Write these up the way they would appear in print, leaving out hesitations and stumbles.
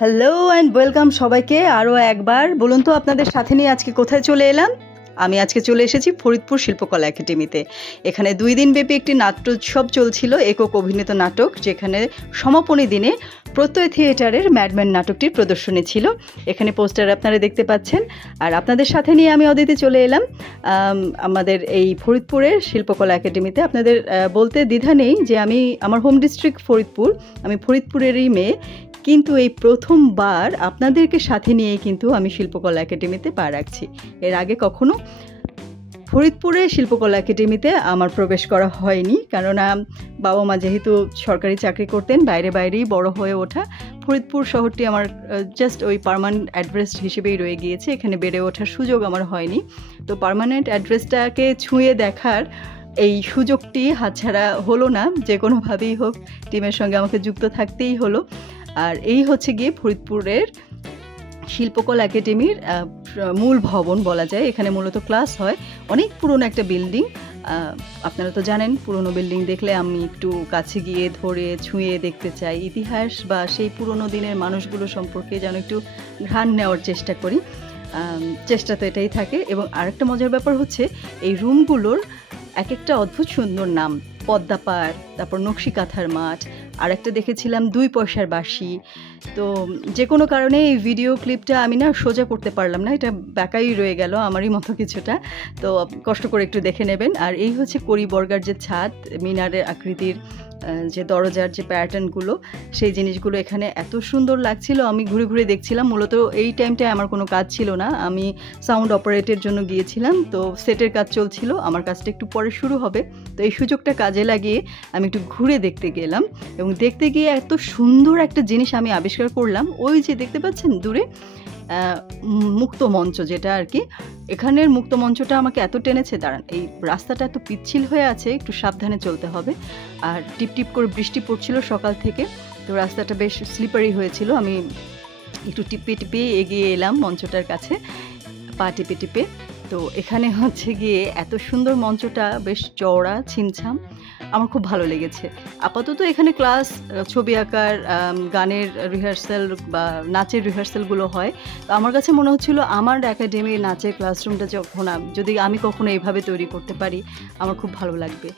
Hello and welcome সবাইকে আরও একবার। বলুন তো আপনাদের সাথে নিয়ে আজকে কোথায় চলে এলাম। আমি আজকে চলে এসেছি ফরিদপুর শিল্পকলা একাডেমিতে। এখানে 2 দিনব্যাপী একটি নাট্যোৎসব চলছিল, একক অভিনীত নাটক, যেখানে সমাপনী দিনে প্রত্যয় থিয়েটারের ম্যাডম্যান নাটকটির প্রদর্শনী ছিল। এখানে পোস্টার আপনারা দেখতে পাচ্ছেন। আর আপনাদের সাথে নিয়ে আমি অদিতি চলে এলাম আমাদের এই ফরিদপুরের শিল্পকলা একাডেমিতে। আপনাদের বলতে দ্বিধা নেই যে আমার হোম ডিস্ট্রিক্ট ফরিদপুর, আমি ফরিদপুরেরই মেয়ে, কিন্তু এই প্রথমবার আপনাদেরকে সাথে নিয়ে কিন্তু আমি শিল্পকলা একাডেমিতে পা রাখছি। এর আগে কখনো ফরিদপুরে শিল্পকলা একাডেমিতে আমার প্রবেশ করা হয়নি, কেননা বাবা মা যেহেতু সরকারি চাকরি করতেন, বাইরেই বড় হয়ে ওঠা। ফরিদপুর শহরটি আমার জাস্ট ওই পার্মানেন্ট অ্যাড্রেস হিসেবেই রয়ে গিয়েছে, এখানে বেড়ে ওঠার সুযোগ আমার হয়নি। তো পার্মানেন্ট অ্যাড্রেসটাকে ছুঁয়ে দেখার এই সুযোগটি হাতছাড়া হলো না, যে কোনোভাবেই হোক টিমের সঙ্গে আমাকে যুক্ত থাকতেই হলো। আর এই হচ্ছে গিয়ে ফরিদপুরের শিল্পকলা একাডেমির মূল ভবন বলা যায়। এখানে মূলত ক্লাস হয়। অনেক পুরনো একটা বিল্ডিং, আপনারা তো জানেন, পুরনো বিল্ডিং দেখলে আমি একটু কাছে গিয়ে ধরে ছুঁয়ে দেখতে চাই, ইতিহাস বা সেই পুরনো দিনের মানুষগুলো সম্পর্কে যেন একটু ঘ্রাণ নেওয়ার চেষ্টা করি। চেষ্টা তো এটাই থাকে। এবং আরেকটা মজার ব্যাপার হচ্ছে এই রুমগুলোর এক একটা অদ্ভুত সুন্দর নাম। পদ্মাপাড়, তারপর নকশি কাঁথার মাঠ, আর একটা দেখেছিলাম 2 পয়সার বাঁশি। তো যে কোনো কারণে এই ভিডিও ক্লিপটা আমি না সোজা করতে পারলাম না, এটা বাঁকাই রয়ে গেল আমারই মতো কিছুটা। তো কষ্ট করে একটু দেখে নেবেন। আর এই হচ্ছে কড়িবর্গার যে ছাদ, মিনারের আকৃতির যে দরজার যে প্যাটার্নগুলো, সেই জিনিসগুলো এখানে এত সুন্দর লাগছিল। আমি ঘুরে ঘুরে দেখছিলাম। মূলত এই টাইমটায় আমার কোনো কাজ ছিল না, আমি সাউন্ড অপারেটের জন্য গিয়েছিলাম। তো সেটের কাজ চলছিল, আমার কাজটা একটু পরে শুরু হবে। তো এই সুযোগটা কাজে লাগিয়ে আমি একটু ঘুরে দেখতে গেলাম, এবং দেখতে গিয়ে এত সুন্দর একটা জিনিস আমি আবিষ্কার করলাম। ওই যে দেখতে পাচ্ছেন দূরে মুক্ত মঞ্চ, যেটা আর কি, এখানের মুক্ত মঞ্চটা আমাকে এত টেনেছে। দাঁড়ান, এই রাস্তাটা এত পিচ্ছিল হয়ে আছে, একটু সাবধানে চলতে হবে। আর টিপটিপ করে বৃষ্টি পড়ছিল সকাল থেকে, তো রাস্তাটা বেশ স্লিপারি হয়েছিল। আমি একটু টিপে এগিয়ে এলাম মঞ্চটার কাছে, পা টিপে। তো এখানে হচ্ছে গিয়ে এত সুন্দর মঞ্চটা, বেশ চওড়া, ছিমছাম, আমার খুব ভালো লেগেছে। আপাতত এখানে ক্লাস, ছবি আঁকার, গানের রিহার্সাল বা নাচের রিহার্সালগুলো হয়। তো আমার কাছে মনে হচ্ছিল আমার একাডেমির নাচের ক্লাসরুমটা যদি আমি কখনো এইভাবে তৈরি করতে পারি, আমার খুব ভালো লাগবে।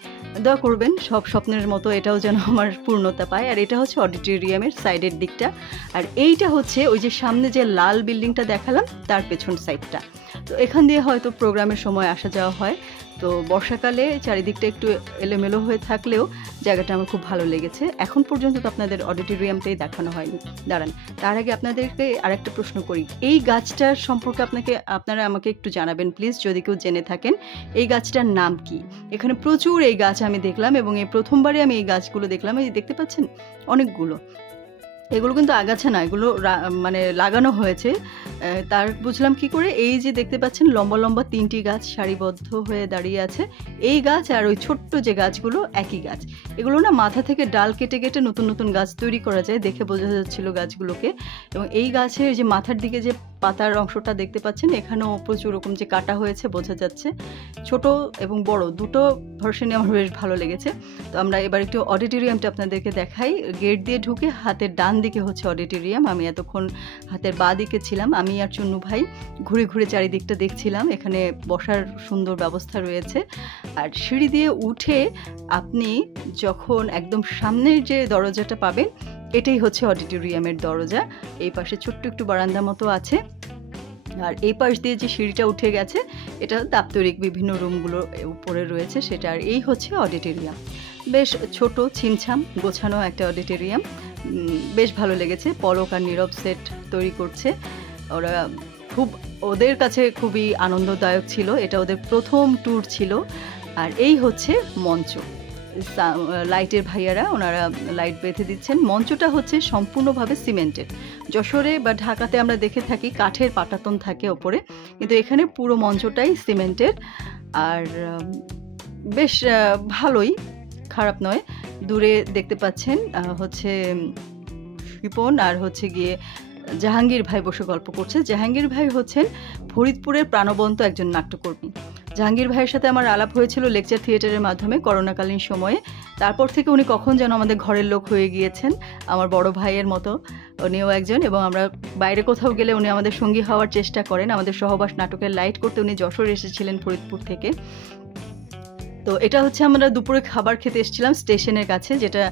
দোয়া করবেন সব স্বপ্নের মতো এটাও যেন আমার পূর্ণতা পায়। আর এটা হচ্ছে অডিটোরিয়ামের সাইডের দিকটা, আর এইটা হচ্ছে ওই যে সামনে যে লাল বিল্ডিংটা দেখালাম তার পেছন সাইডটা। তো এখান দিয়ে হয়তো প্রোগ্রামের সময় আসা যাওয়া হয়। তো বর্ষাকালে চারিদিকটা একটু এলোমেলো হয়ে থাকলেও জায়গাটা আমার খুব ভালো লেগেছে। এখন পর্যন্ত তো আপনাদের অডিটোরিয়ামটাই দেখানো হয়নি। দাঁড়ান, তার আগে আপনাদেরকে আরেকটা প্রশ্ন করি। এই গাছটার সম্পর্কে আপনারা আমাকে একটু জানাবেন প্লিজ, যদি কেউ জেনে থাকেন। এই গাছটার নাম কি? এখানে প্রচুর এই গাছ আমি দেখলাম, এবং এই প্রথমবারে আমি এই গাছগুলো দেখলাম। এই দেখতে পাচ্ছেন অনেকগুলো। এগুলো কিন্তু আগাছা না, এগুলো মানে লাগানো হয়েছে। তার বুঝলাম কি করে, এই যে দেখতে পাচ্ছেন লম্বা লম্বা 3টি গাছ সারিবদ্ধ হয়ে দাঁড়িয়ে আছে। এই গাছ আর ওই ছোট্ট যে গাছগুলো একই গাছ। এগুলো না মাথা থেকে ডাল কেটে কেটে নতুন নতুন গাছ তৈরি করা যায়, দেখে বোঝা যাচ্ছিল গাছগুলোকে। এবং এই গাছের যে মাথার দিকে যে পাতার অংশটা দেখতে পাচ্ছেন, এখানেও প্রচুর রকম যে কাটা হয়েছে বোঝা যাচ্ছে। ছোট এবং বড় দুটো ভার্সনে আমার বেশ ভালো লেগেছে। তো আমরা এবার একটু অডিটোরিয়ামটা আপনাদেরকে দেখাই। গেট দিয়ে ঢুকে হাতের ডান দিকে হচ্ছে অডিটোরিয়াম। আমি এতক্ষণ হাতের বাঁ দিকে ছিলাম। আমি আর চুন্নু ভাই ঘুরে ঘুরে চারিদিকটা দেখছিলাম। এখানে বসার সুন্দর ব্যবস্থা রয়েছে। আর সিঁড়ি দিয়ে উঠে আপনি যখন একদম সামনের যে দরজাটা পাবেন, এটাই হচ্ছে অডিটোরিয়ামের দরজা। এই পাশে ছোট্ট একটু বারান্দা মতো আছে, আর এই পাশ দিয়ে যে সিঁড়িটা উঠে গেছে, এটা দাপ্তরিক বিভিন্ন রুমগুলো উপরে রয়েছে সেটা। আর এই হচ্ছে অডিটোরিয়াম। বেশ ছোট, ছিমছাম, গোছানো একটা অডিটোরিয়াম, বেশ ভালো লেগেছে। পলক আর নীরব সেট তৈরি করছে ওরা, ওদের কাছে খুবই আনন্দদায়ক ছিল। এটা ওদের প্রথম ট্যুর ছিল। আর এই হচ্ছে মঞ্চ, লাইটের ভাইয়ারা ওনারা লাইট বেঁধে দিচ্ছেন। মঞ্চটা হচ্ছে সম্পূর্ণভাবে সিমেন্টেড। যশোরে বা ঢাকাতে আমরা দেখে থাকি কাঠের পাটাতন থাকে ওপরে, কিন্তু এখানে পুরো মঞ্চটাই সিমেন্টেড। আর বেশ ভালোই, খারাপ নয়। দূরে দেখতে পাচ্ছেন হচ্ছে শিপন আর হচ্ছে গিয়ে জাহাঙ্গীর ভাই বসে গল্প করছে। জাহাঙ্গীর ভাই হচ্ছেন ফরিদপুরের প্রাণবন্ত একজন নাট্যকর্মী। জাহাঙ্গীর ভাইয়ের সাথে আমার আলাপ হয়েছিল লেকচার থিয়েটারের মাধ্যমে করোনাকালীন সময়ে। তারপর থেকে উনি কখন যেন আমাদের ঘরের লোক হয়ে গিয়েছেন, আমার বড় ভাইয়ের মতো উনিও একজন। এবং আমরা বাইরে কোথাও গেলে উনি আমাদের সঙ্গী হওয়ার চেষ্টা করেন। আমাদের সহবাস নাটকের লাইট করতে উনি যশোর এসেছিলেন ফরিদপুর থেকে। তো এটা হচ্ছে আমরা দুপুরে খাবার খেতে এসেছিলাম স্টেশনের কাছে, যেটা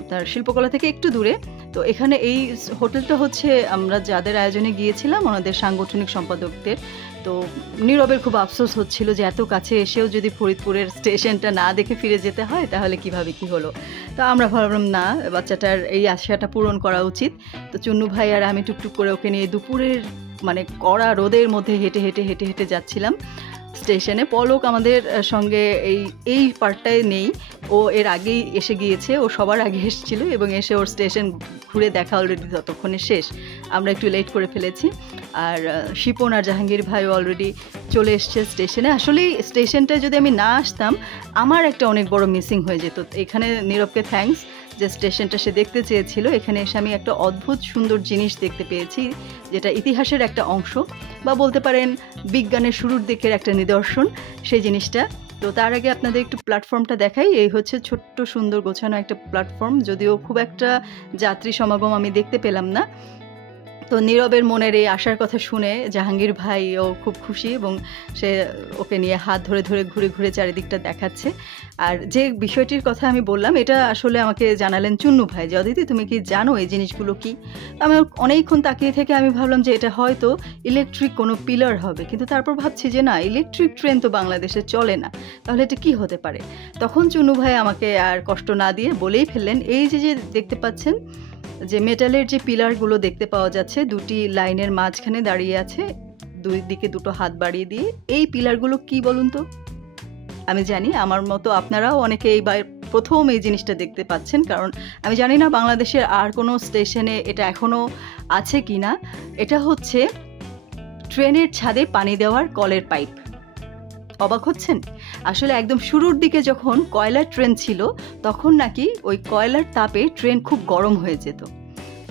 আপনার শিল্পকলা থেকে একটু দূরে। তো এখানে এই হোটেলটা হচ্ছে আমরা যাদের আয়োজনে গিয়েছিলাম ওনাদের সাংগঠনিক সম্পাদকদের। তো নীরবের খুব আফসোস হচ্ছিল যে এত কাছে এসেও যদি ফরিদপুরের স্টেশনটা না দেখে ফিরে যেতে হয় তাহলে কিভাবে কি হলো। তো আমরা ভাবলাম না, বাচ্চাটার এই আশাটা পূরণ করা উচিত। তো চুন্নু ভাই আর আমি টুকটুক করে ওকে নিয়ে দুপুরের মানে কড়া রোদের মধ্যে হেঁটে হেঁটে হেঁটে হেঁটে যাচ্ছিলাম স্টেশনে। পলক আমাদের সঙ্গে এই পার্টটায় নেই, ও এর আগেই এসে গিয়েছে, ও সবার আগে এসেছিল এবং এসে ওর স্টেশন ঘুরে দেখা অলরেডি ততক্ষণে শেষ। আমরা একটু লেট করে ফেলেছি। আর শিপন আর জাহাঙ্গীর ভাইও অলরেডি চলে এসছে স্টেশনে। আসলে স্টেশনটায় যদি আমি না আসতাম আমার একটা অনেক বড় মিসিং হয়ে যেত। এখানে নীরবকে থ্যাঙ্কস যে স্টেশনটা সে দেখতে চেয়েছিল। এখানে এসে আমি একটা অদ্ভুত সুন্দর জিনিস দেখতে পেয়েছি, যেটা ইতিহাসের একটা অংশ বা বলতে পারেন বিজ্ঞানের শুরুর দিকের একটা নিদর্শন সেই জিনিসটা। তো তার আগে আপনাদের একটু প্ল্যাটফর্মটা দেখাই। এই হচ্ছে ছোট্ট সুন্দর গোছানো একটা প্ল্যাটফর্ম, যদিও খুব একটা যাত্রী সমাগম আমি দেখতে পেলাম না। তো নীরবের মনের এই আশার কথা শুনে জাহাঙ্গীর ভাইও খুব খুশি এবং সে ওকে নিয়ে হাত ধরে ধরে ঘুরে ঘুরে চারিদিকটা দেখাচ্ছে। আর যে বিষয়টির কথা আমি বললাম এটা আসলে আমাকে জানালেন চুন্নু ভাই যে অদিতি তুমি কি জানো এই জিনিসগুলো কি। আমি অনেকক্ষণ তাকিয়ে থেকে আমি ভাবলাম যে এটা হয়তো ইলেকট্রিক কোনো পিলার হবে, কিন্তু তারপর ভাবছি যে না, ইলেকট্রিক ট্রেন তো বাংলাদেশে চলে না, তাহলে এটা কি হতে পারে। তখন চুন্নু ভাই আমাকে আর কষ্ট না দিয়ে বলেই ফেললেন, এই যে যে দেখতে পাচ্ছেন যে মেটালের যে পিলারগুলো দেখতে পাওয়া যাচ্ছে দুটি লাইনের মাঝখানে দাঁড়িয়ে আছে, দুই দিকে দুটো হাত বাড়িয়ে দিয়ে, এই পিলারগুলো কি বলুন তো। আমি জানি আমার মতো আপনারাও অনেকে এইবার প্রথম এই জিনিসটা দেখতে পাচ্ছেন, কারণ আমি জানি না বাংলাদেশের আর কোনো স্টেশনে এটা এখনও আছে কি না। এটা হচ্ছে ট্রেনের ছাদে পানি দেওয়ার কলের পাইপ। অবাক হচ্ছেন? আসলে একদম শুরুর দিকে যখন কয়লার ট্রেন ছিল তখন নাকি ওই কয়লার তাপে ট্রেন খুব গরম হয়ে যেত,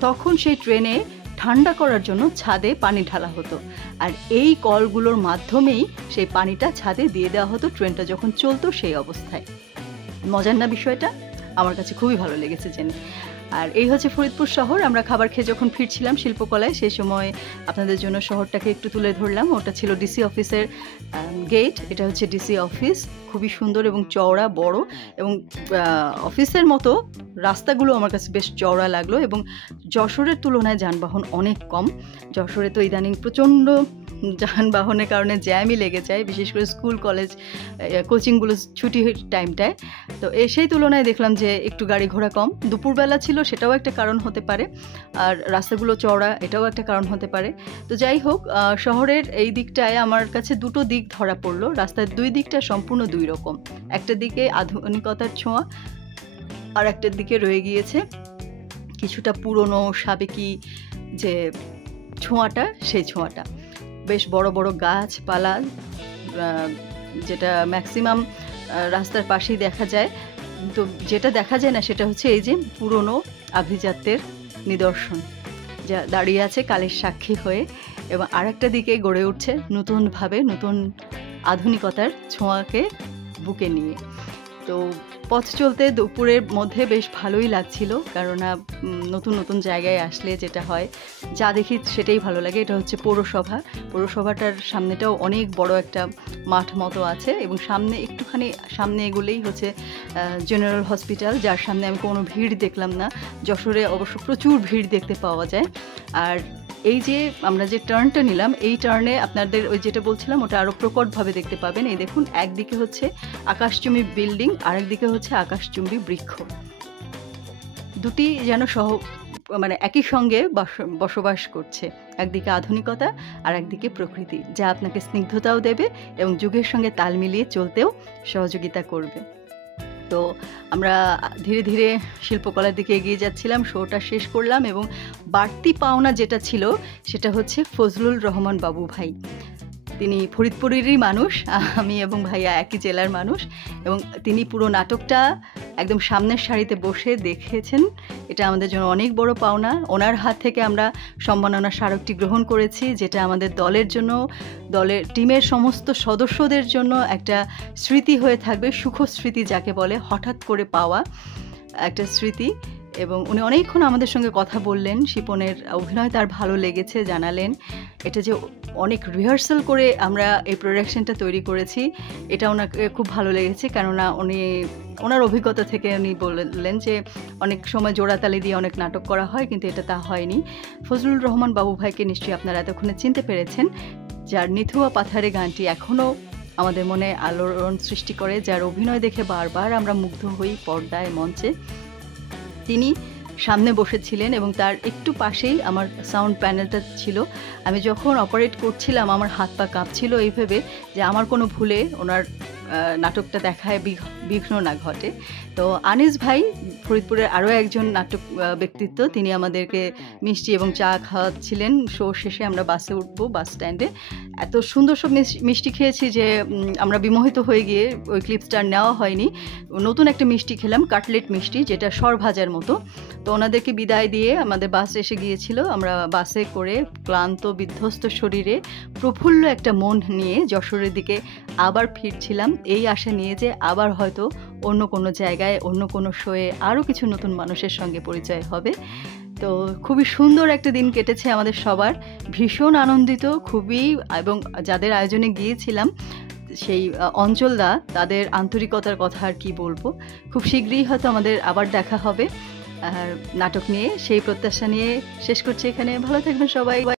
তখন সেই ট্রেনে ঠান্ডা করার জন্য ছাদে পানি ঢালা হতো, আর এই কলগুলোর মাধ্যমেই সেই পানিটা ছাদে দিয়ে দেওয়া হতো ট্রেনটা যখন চলতো সেই অবস্থায়। মজার না বিষয়টা? আমার কাছে খুবই ভালো লেগেছে জেনে। আর এই হচ্ছে ফরিদপুর শহর। আমরা খাবার খেয়ে যখন ফিরছিলাম শিল্পকলায় সেই সময় আপনাদের জন্য শহরটাকে একটু তুলে ধরলাম। ওটা ছিল ডিসি অফিসের গেট। এটা হচ্ছে ডিসি অফিস, খুবই সুন্দর এবং চওড়া বড়, এবং অফিসের মতো রাস্তাগুলো আমার কাছে বেশ চওড়া লাগলো। এবং যশোরের তুলনায় যানবাহন অনেক কম। যশোরে তো ইদানিং প্রচণ্ড যানবাহনের কারণে জ্যামই লেগে যায়, বিশেষ করে স্কুল কলেজ কোচিংগুলো ছুটি টাইমটায়। তো সেই তুলনায় দেখলাম যে একটু গাড়ি ঘোড়া কম। দুপুরবেলা ছিল, সেটাও একটা কারণ হতে পারে, আর রাস্তাগুলো চওড়া এটাও একটা কারণ হতে পারে। তো যাই হোক, শহরের এই দিকটায় আমার কাছে দুটো দিক ধরা পড়লো। রাস্তার দুই দিকটা সম্পূর্ণ দুই রকম। একটা দিকে আধুনিকতার ছোঁয়া, আর একটার দিকে রয়ে গিয়েছে কিছুটা পুরনো সাবেকি যে ছোঁয়াটা, সেই ছোঁয়াটা। বেশ বড় বড় গাছপালা, যেটা ম্যাক্সিমাম রাস্তার পাশেই দেখা যায়। তো যেটা দেখা যায় না সেটা হচ্ছে এই যে পুরনো আভিজাত্যের নিদর্শন যা দাঁড়িয়ে আছে কালের সাক্ষী হয়ে, এবং আরেকটা দিকে গড়ে উঠছে নতুনভাবে, নতুন আধুনিকতার ছোঁয়াকে বুকে নিয়ে। তো পথ চলতে দুপুরের মধ্যে বেশ ভালোই লাগছিল, কেননা নতুন নতুন জায়গায় আসলে যেটা হয়, যা দেখি সেটাই ভালো লাগে। এটা হচ্ছে পৌরসভা। পৌরসভাটার সামনেটাও অনেক বড় একটা মাঠ মতো আছে, এবং সামনে একটুখানি সামনে এগুলোই হচ্ছে জেনারেল হসপিটাল, যার সামনে আমি কোনো ভিড় দেখলাম না। যশোরে অবশ্য প্রচুর ভিড় দেখতে পাওয়া যায়। আর এই যে আমরা যে টার্নটা নিলাম, এই টার্নে আপনাদের ওই যেটা বলছিলাম ওটা আরও প্রকটভাবে দেখতে পাবেন। এই দেখুন, একদিকে হচ্ছে আকাশচুম্বী বিল্ডিং, আরেকদিকে হচ্ছে আকাশচুম্বী বৃক্ষ। দুটি যেন মানে একই সঙ্গে বসবাস করছে। একদিকে আধুনিকতা আর একদিকে প্রকৃতি, যা আপনাকে স্নিগ্ধতাও দেবে এবং যুগের সঙ্গে তাল মিলিয়ে চলতেও সহযোগিতা করবে। তো আমরা ধীরে ধীরে শিল্পকলার দিকে এগিয়ে যাচ্ছিলাম, শোটা শেষ করলাম, এবং বাড়তি পাওনা যেটা ছিল সেটা হচ্ছে ফজলুল রহমান বাবু ভাই। তিনি ফরিদপুরেরই মানুষ, আমি এবং ভাইয়া একই জেলার মানুষ, এবং তিনি পুরো নাটকটা একদম সামনের সারিতে বসে দেখেছেন, এটা আমাদের জন্য অনেক বড় পাওনা। ওনার হাত থেকে আমরা সম্মাননা স্মারকটি গ্রহণ করেছি, যেটা আমাদের দলের জন্য, দলের টিমের সমস্ত সদস্যদের জন্য একটা স্মৃতি হয়ে থাকবে, সুখস্মৃতি যাকে বলে, হঠাৎ করে পাওয়া একটা স্মৃতি। এবং উনি অনেকক্ষণ আমাদের সঙ্গে কথা বললেন, শিপনের অভিনয় তার ভালো লেগেছে জানালেন। এটা যে অনেক রিহার্সাল করে আমরা এই প্রোডাকশনটা তৈরি করেছি, এটা ওনাকে খুব ভালো লেগেছে, কেননা উনি ওনার অভিজ্ঞতা থেকে উনি বললেন যে অনেক সময় জোড়াতালি দিয়ে অনেক নাটক করা হয়, কিন্তু এটা তা হয়নি। ফজলুর রহমান বাবু ভাইকে নিশ্চয়ই আপনারা এতক্ষণে চিনতে পেরেছেন, যার নিথুয়া পাথারে গানটি এখনও আমাদের মনে আলোড়ন সৃষ্টি করে, যার অভিনয় দেখে বারবার আমরা মুগ্ধ হই পর্দায়, মঞ্চে। তিনি সামনে বসেছিলেন এবং তার একটু পাশেই আমার সাউন্ড প্যানেলটা ছিল। আমি যখন অপারেট করছিলাম আমার হাত পা কাঁপছিল এই ভেবে যে আমার কোনো ভুলে ওনার নাটকটা দেখায় বিঘ্ন না ঘটে। তো আনিস ভাই ফরিদপুরের আরও একজন নাটক ব্যক্তিত্ব, তিনি আমাদেরকে মিষ্টি এবং চা খাওয়াচ্ছিলেন। শো শেষে আমরা বাসে উঠবো, বাস স্ট্যান্ডে এত সুন্দর সব মিষ্টি খেয়েছি যে আমরা বিমোহিত হয়ে গিয়ে ওই ক্লিপসটা নেওয়া হয়নি। নতুন একটা মিষ্টি খেলাম, কাটলেট মিষ্টি, যেটা সর ভাজার মতো। তো ওনাদেরকে বিদায় দিয়ে আমাদের বাস এসে গিয়েছিল। আমরা বাসে করে ক্লান্ত বিধ্বস্ত শরীরে প্রফুল্ল একটা মন নিয়ে যশোরের দিকে আবার ফিরছিলাম, এই আশা নিয়ে যে আবার হয়তো অন্য কোনো জায়গায়, অন্য কোনো শোয়ে আরও কিছু নতুন মানুষের সঙ্গে পরিচয় হবে। তো খুবই সুন্দর একটা দিন কেটেছে আমাদের সবার, ভীষণ আনন্দিত খুবই। এবং যাদের আয়োজনে গিয়েছিলাম, সেই অঞ্চলদা, তাদের আন্তরিকতার কথা আর কি বলবো। খুব শীঘ্রই হয়তো আমাদের আবার দেখা হবে নাটক নিয়ে, সেই প্রত্যাশা নিয়ে শেষ করছি এখানে। ভালো থাকবেন সবাই।